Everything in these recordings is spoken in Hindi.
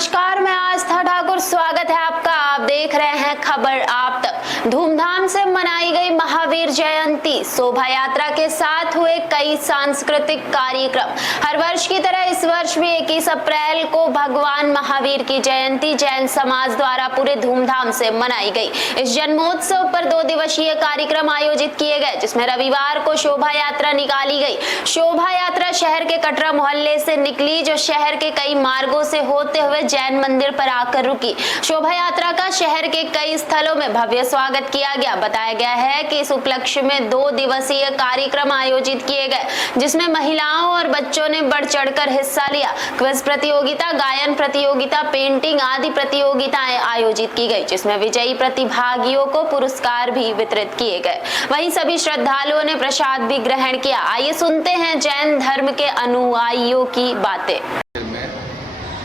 नमस्कार, मैं आस्था ठाकुर। स्वागत है आपका। आप देख रहे हैं खबर आप तक। धूमधाम से मनाई गई महावीर जयंती। शोभा यात्रा के साथ हुए कई सांस्कृतिक कार्यक्रम। हर वर्ष की तरह इस वर्ष भी 21 अप्रैल को भगवान महावीर की जयंती जैन समाज द्वारा पूरे धूमधाम से मनाई गई। इस जन्मोत्सव पर 2 दिवसीय कार्यक्रम आयोजित किए गए, जिसमें रविवार को शोभा यात्रा निकाली गई। शोभा यात्रा शहर के कटरा मोहल्ले से निकली, जो शहर के कई मार्गों से होते हुए जैन मंदिर पर आकर रुकी। शोभा यात्रा का शहर के कई स्थलों में भव्य स्वागत किया गया। बताया गया है कि इस उपलक्ष्य में 2 दिवसीय कार्यक्रम आयोजित किए गए, जिसमें महिलाओं और बच्चों ने बढ़ चढ़कर हिस्सा लिया। क्विज प्रतियोगिता, गायन प्रतियोगिता, पेंटिंग आदि प्रतियोगिताएं आयोजित की गई, जिसमें विजयी प्रतिभागियों को पुरस्कार भी वितरित किए गए। वहीं सभी श्रद्धालुओं ने प्रसाद भी ग्रहण किया। आइए सुनते हैं जैन धर्म के अनुयायियों की बातें।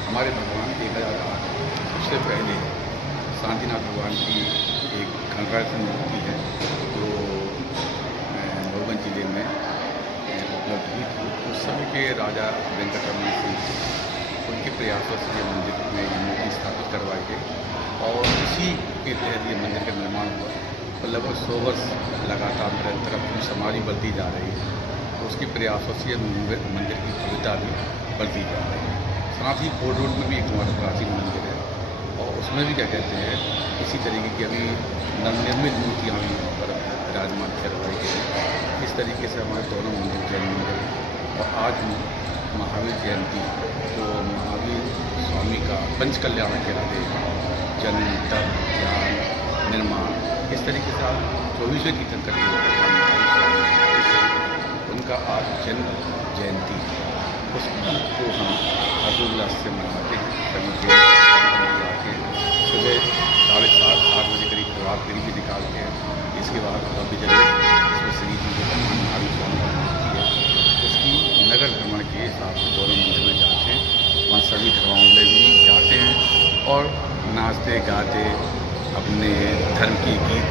हमारे भगवान देखा जाता है, सबसे पहले शांतिनाथ भगवान की एक खंडरासन मूर्ति है जो मधुबन जिले में उपलब्ध हुई थी। उस समय के राजा वेंकटरमण सिंह उनके प्रयासों से ये मंदिर में ये मूर्ति स्थापित करवाई गई और इसी के तहत ये मंदिर का निर्माण हुआ। तो लगभग 100 वर्ष लगातार निरंतर अपनी समाधि बढ़ती जा रही है। तो उसके प्रयासों से मंदिर की भव्यता भी बढ़ती जा रही है। साथ ही कोर्ट रोड में भी एक हमारा प्राचीन मंदिर है और उसमें भी क्या कहते हैं, इसी तरीके की अभी नवनिर्मित मूर्तियाँ भी वहाँ पर विराजमान करवाई गई। इस तरीके से हमारे दोनों मंदिर जैन मंदिर हैं। और आज महावीर जयंती जो महावीर स्वामी का पंच कल्याण कहलाते हैं, जन्म, तप, ज्ञान, निर्माण, इस तरीके से आज 24वें तीर्थंकर भगवान महावीर स्वामी उनका आज जन्म जयंती है। उसको हम हर्षोल्लास से मनाते हैं। सभी के आके सुबह 7:30-8 बजे करीब प्रभात फेरी भी निकालते हैं। इसके बाद भव्य जगह इसमें श्री जी को भगवान महावीर स्वामी की मूर्ति है, उसकी नगर भ्रमण के हिसाब से दोनों मंदिर में जाते हैं। वहाँ सभी धर्मावलंबी भी जाते हैं और नाचते गाते अपने धर्म के गीत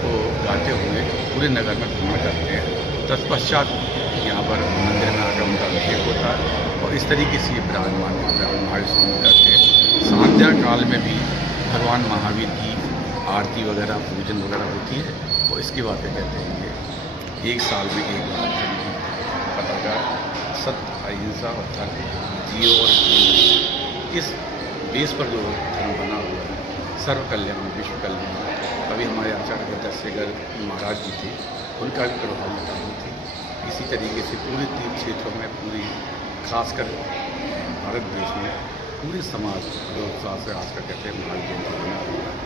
को गाते हुए पूरे नगर में भ्रमण करते हैं। तत्पश्चात यहाँ पर मंदिर में आकर उनका अभिषेक होता है और इस तरीके से ये विराजमान महावीर स्वामी करते हैं। संध्या काल में भी भगवान महावीर की आरती वगैरह, पूजन वगैरह होती है। और इसके बाद क्या कहते हैं, ये 1 साल में एक बार पताका सत्य, अहिंसा और धर्म, जियो और जीवन, इस बेस पर जो धर्म बना हुआ है, सर्व कल्याण, विश्व कल्याण। अभी हमारे आचार्य दशेगर महाराज जी थे, उनका भी प्रभाव काम थी। इसी तरीके से पूरे तीर्थ क्षेत्रों में, पूरी खासकर भारत देश में पूरे समाज जो उत्साह से आज का कहते हैं महावीर जयंती बना हुआ है।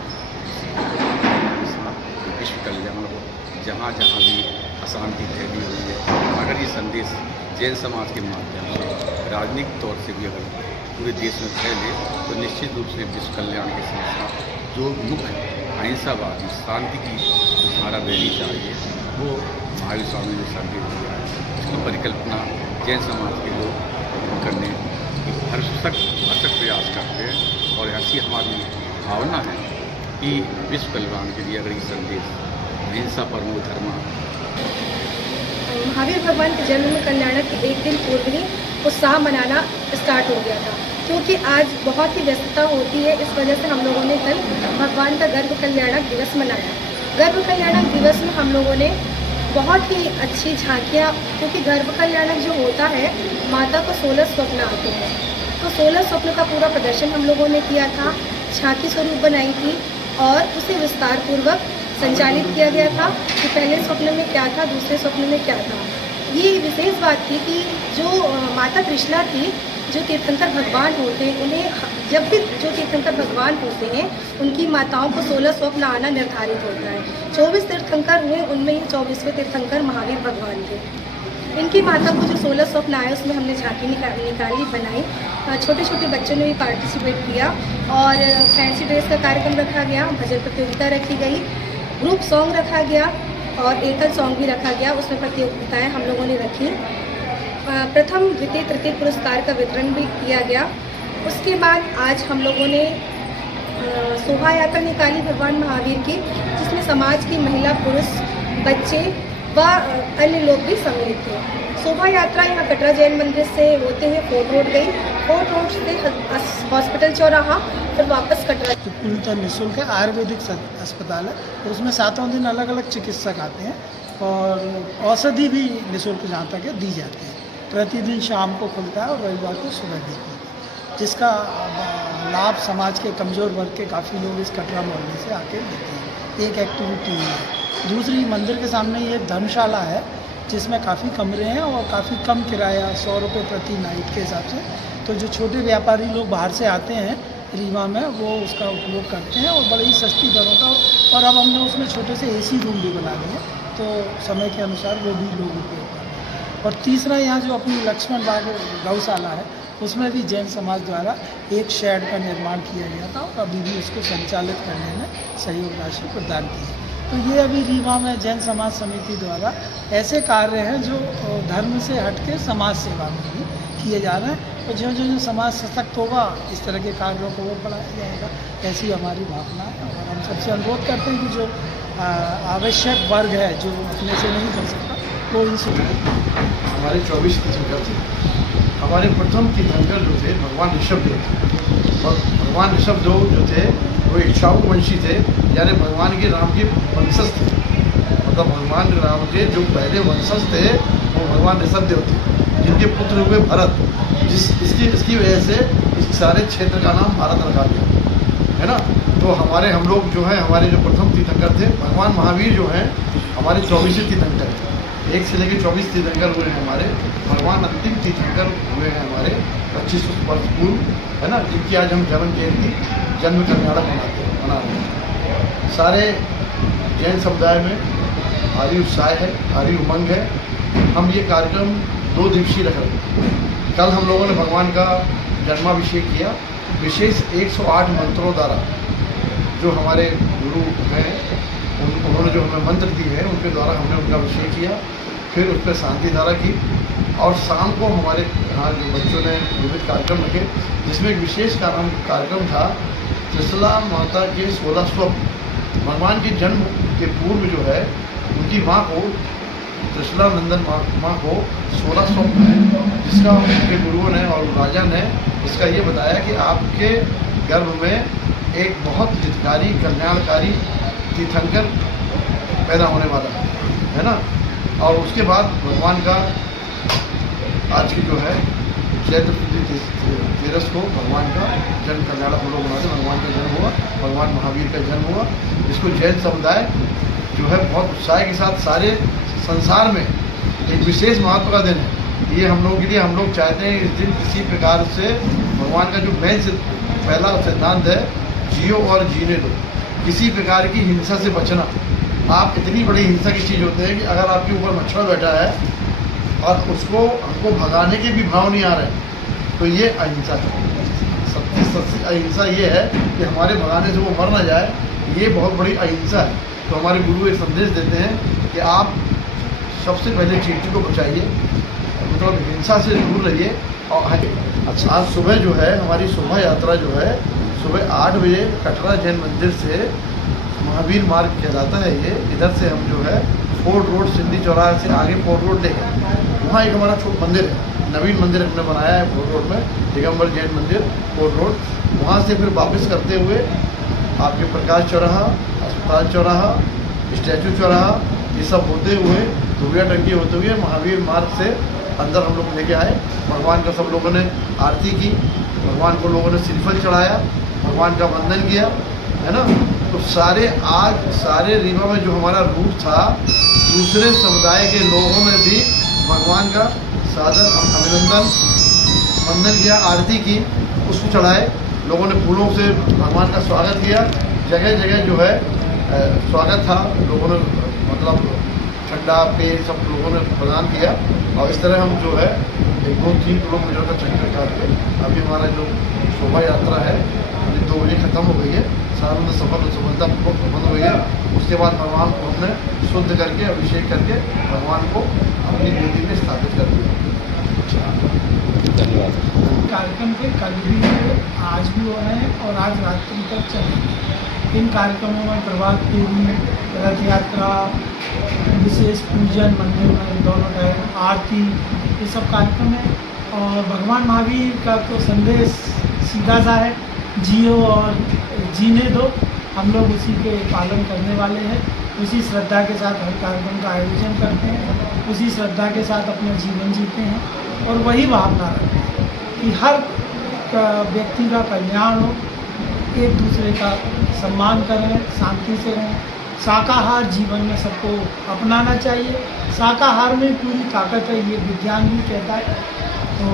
विश्व कल्याण हो, जहाँ जहाँ भी अशांति फैली हुई है, अगर ये संदेश जैन समाज के माध्यम से राजनीतिक तौर से भी अगर पूरे देश में फैले तो निश्चित रूप से विश्व कल्याण के साथ साथ जो मुख्य अहिंसावादी शांति की धारा बहनी चाहिए, वो महावीर स्वामी ने संदेश दिया है। इसकी परिकल्पना जैन समाज के लोग करने की भरसक प्रयास करते हैं और ऐसी हमारी भावना है कि विश्व कल्याण के लिए अगर ये संदेश अहिंसा परमो धर्म। महावीर भगवान के जन्म कल्याणक के 1 दिन पूर्व ही उत्साह मनाना स्टार्ट हो गया था, क्योंकि आज बहुत ही व्यस्तता होती है। इस वजह से हम लोगों ने कल भगवान का गर्भ कल्याणक दिवस मनाया। गर्भ कल्याणक दिवस में हम लोगों ने बहुत ही अच्छी झांकियाँ, क्योंकि गर्भ कल्याणक जो होता है, माता को 16 स्वप्न आते हैं, तो 16 स्वप्न का पूरा प्रदर्शन हम लोगों ने किया था। झांकी स्वरूप बनाई थी और उसे विस्तार पूर्वक संचालित किया गया था कि पहले स्वप्न में क्या था, दूसरे स्वप्न में क्या था। ये विशेष बात थी कि जो माता कृष्णा थी, जो तीर्थंकर भगवान होते हैं, उन्हें जब भी जो तीर्थंकर भगवान होते हैं, उनकी माताओं को 16 स्वप्न आना निर्धारित होता है। 24 तीर्थंकर हुए, उनमें ये 24वें तीर्थंकर महावीर भगवान थे। इनकी माता को जो 16 स्वप्न आए, उसमें हमने झांकी निकाली, बनाई। छोटे छोटे बच्चों ने भी पार्टिसिपेट किया और फैंसी ड्रेस का कार्यक्रम रखा गया, भजन प्रतियोगिता रखी गई, ग्रुप सॉन्ग रखा गया और एकल सॉन्ग भी रखा गया। उसमें प्रतियोगिताएँ हम लोगों ने रखी। प्रथम, द्वितीय, तृतीय पुरस्कार का वितरण भी किया गया। उसके बाद आज हम लोगों ने शोभा यात्रा निकाली भगवान महावीर की, जिसमें समाज की महिला, पुरुष, बच्चे व अन्य लोग भी सम्मिलित थे। शोभा यात्रा यहाँ कटरा जैन मंदिर से होते हुए कोर्ट रोड गई। फोर्ट रोड से हॉस्पिटल चौराहा, फिर वापस कटरा। जो पूर्णतः निःशुल्क है, आयुर्वेदिक अस्पताल है और उसमें 7 दिन अलग अलग चिकित्सक आते हैं और औषधि भी निःशुल्क जहाँ तक है दी जाती है। प्रतिदिन शाम को खुलता है और रविवार को सुबह दी जाती है, जिसका लाभ समाज के कमज़ोर वर्ग के काफ़ी लोग इस कटरा मोहल्ले से आके लेते हैं। एक एक्टिविटी है। दूसरी, मंदिर के सामने ही एक धर्मशाला है जिसमें काफ़ी कमरे हैं और काफ़ी कम किराया, 100 रुपये प्रति नाइट के हिसाब से। तो जो छोटे व्यापारी लोग बाहर से आते हैं रीवा में, वो उसका उपयोग करते हैं और बड़ी ही सस्ती दरों का। और अब हमने उसमें छोटे से AC रूम भी बना लिए, तो समय के अनुसार वो भी लोग उपयोग करते हैं। और तीसरा, यहाँ जो अपनी लक्ष्मण बाग गौशाला है, उसमें भी जैन समाज द्वारा एक शेड का निर्माण किया गया था और अभी भी उसको संचालित करने में सहयोग राशि प्रदान की है। तो ये अभी रीवा में जैन समाज समिति द्वारा ऐसे कार्य हैं जो धर्म से हटके समाज सेवा में भी किए जा रहे हैं। और जो समाज सशक्त होगा, इस तरह के कार्यों को और बढ़ाया जाएगा, ऐसी हमारी भावना है। और हम सबसे अनुरोध करते हैं कि जो आवश्यक वर्ग है, जो अपने से नहीं कर सकता, वो इस हमारे 24 तीर्थंकर थे। हमारे प्रथम तीर्थंकर जो थे भगवान ऋषभदेव थे। और भगवान ऋषभदेव जो थे वो इक्ष्वाकु वंशी थे, यानी भगवान के राम के वंशज थे। मतलब भगवान राम के जो पहले वंशज थे वो भगवान ऋषभदेव थे, जिनके पुत्र हुए भरत। इसकी वजह से इस सारे क्षेत्र का नाम भारत रखा गया है ना। तो हम लोग जो हैं, हमारे जो प्रथम तीर्थंकर थे भगवान महावीर जो हैं, हमारे 24 तीर्थंकर हैं। 1 से लेकर 24 तीर्थंकर हुए हैं हमारे। भगवान अंतिम तीर्थंकर हुए हैं हमारे 2500 वर्ष पूर्व, है ना, जिनकी आज हम जन्म जयंती, जन्म कल्याणक मना रहे हैं। सारे जैन समुदाय में भारी उत्साह है, भारी उमंग है। हम ये कार्यक्रम 2 दिवसीय रख रहे हैं। कल हम लोगों ने भगवान का जन्माभिषेक किया, विशेष 108 मंत्रों द्वारा। जो हमारे गुरु हैं उन्होंने जो हमें मंत्र दिए हैं, उनके द्वारा हमने उनका अभिषेक किया। फिर उस पर शांति धारा की और शाम को हमारे यहाँ जो बच्चों ने विविध कार्यक्रम रखे, जिसमें एक विशेष कार्यक्रम था त्रिशला माता के 16 स्वप्न। भगवान के जन्म के पूर्व जो है, उनकी माँ को, त्रिशला नंदन माँ को 16 स्वप्न है, जिसका उनके गुरुओं ने और राजा ने इसका ये बताया कि आपके गर्भ में एक बहुत हितकारी, कल्याणकारी तीर्थंकर पैदा होने वाला है ना। और उसके बाद भगवान का आज की जो है चैत्र तेरस को भगवान का जन्म कल्याणक हम लोग मनाते। भगवान का जन्म हुआ, भगवान महावीर का जन्म हुआ, जिसको जैन समुदाय जो है बहुत उत्साह के साथ सारे संसार में एक विशेष महत्व का दिन है। ये हम लोगों के लिए, हम लोग चाहते हैं इस दिन किसी प्रकार से भगवान का जो मेन पहला सिद्धांत है, जियो और जीने दो। किसी प्रकार की हिंसा से बचना। आप इतनी बड़ी हिंसा की चीज़ होते हैं कि अगर आपके ऊपर मच्छर बैठा है और उसको हमको भगाने के भी भाव नहीं आ रहे, तो ये अहिंसा है। सबसे अहिंसा ये है कि हमारे भगाने से वो मर ना जाए, ये बहुत बड़ी अहिंसा है। तो हमारे गुरु एक संदेश देते हैं कि आप सबसे पहले चींटी को बचाइए, मतलब हिंसा से दूर रहिए। और अच्छा, आज सुबह जो है हमारी शोभा यात्रा जो है, सुबह 8 बजे कटरा जैन मंदिर से महावीर मार्ग कहलाता है ये। इधर से हम जो है फोर्ट रोड, सिंधी चौराहे से आगे फोर्ट रोड लेकर वहाँ एक हमारा छोटा मंदिर है, नवीन मंदिर हमने बनाया है फोर्ट रोड में, दिगंबर जैन मंदिर फोर्ट रोड। वहाँ से फिर वापस करते हुए आपके प्रकाश चौराहा, अस्पताल चौराहा, स्टैचू चौराहा, ये सब होते हुए धुबिया टंकी होते हुए महावीर मार्ग से अंदर हम लोग लेके आए। भगवान का सब लोगों ने आरती की, भगवान को लोगों ने श्रीफल चढ़ाया, भगवान का वंदन किया, है ना। तो सारे रीवा में जो हमारा रूट था, दूसरे समुदाय के लोगों में भी भगवान का सादर अभिनंदन, वंदन किया, आरती की, पुष्प चढ़ाए, लोगों ने फूलों से भगवान का स्वागत किया। जगह जगह जो है स्वागत था, लोगों ने मतलब ठंडा पेय सब लोगों ने प्रदान किया। और इस तरह हम जो है 1-2-3 किलोमीटर का चक्कर काट के अभी हमारा जो शोभा यात्रा है अभी 2 बजे ख़त्म हो गई है। सानंद सफलतापूर्वक खत्म हो गई है। उसके बाद भगवान को हमने शुद्ध करके, अभिषेक करके भगवान को अपनी वेदी में स्थापित कर दिया। धन्यवाद। कार्यक्रम के कल भी हुए, आज भी हो रहे हैं और आज रात्रि तक चलेंगे। इन कार्यक्रमों में प्रभात फेरी, रथ यात्रा, विशेष पूजन मंदिर में दोनों टाइम आरती, ये सब कार्यक्रम है। और भगवान महावीर का तो संदेश सीधा सा है, जियो और जीने दो। हम लोग उसी के पालन करने वाले हैं, उसी श्रद्धा के साथ हर कार्यक्रम का आयोजन करते हैं, उसी श्रद्धा के साथ अपना जीवन जीते हैं और वही भावना रखते हैं कि हर व्यक्ति का कल्याण हो, एक दूसरे का सम्मान करें, शांति से रहें। शाकाहार जीवन में सबको अपनाना चाहिए। शाकाहार में पूरी ताकत है, ये विज्ञान भी कहता है। तो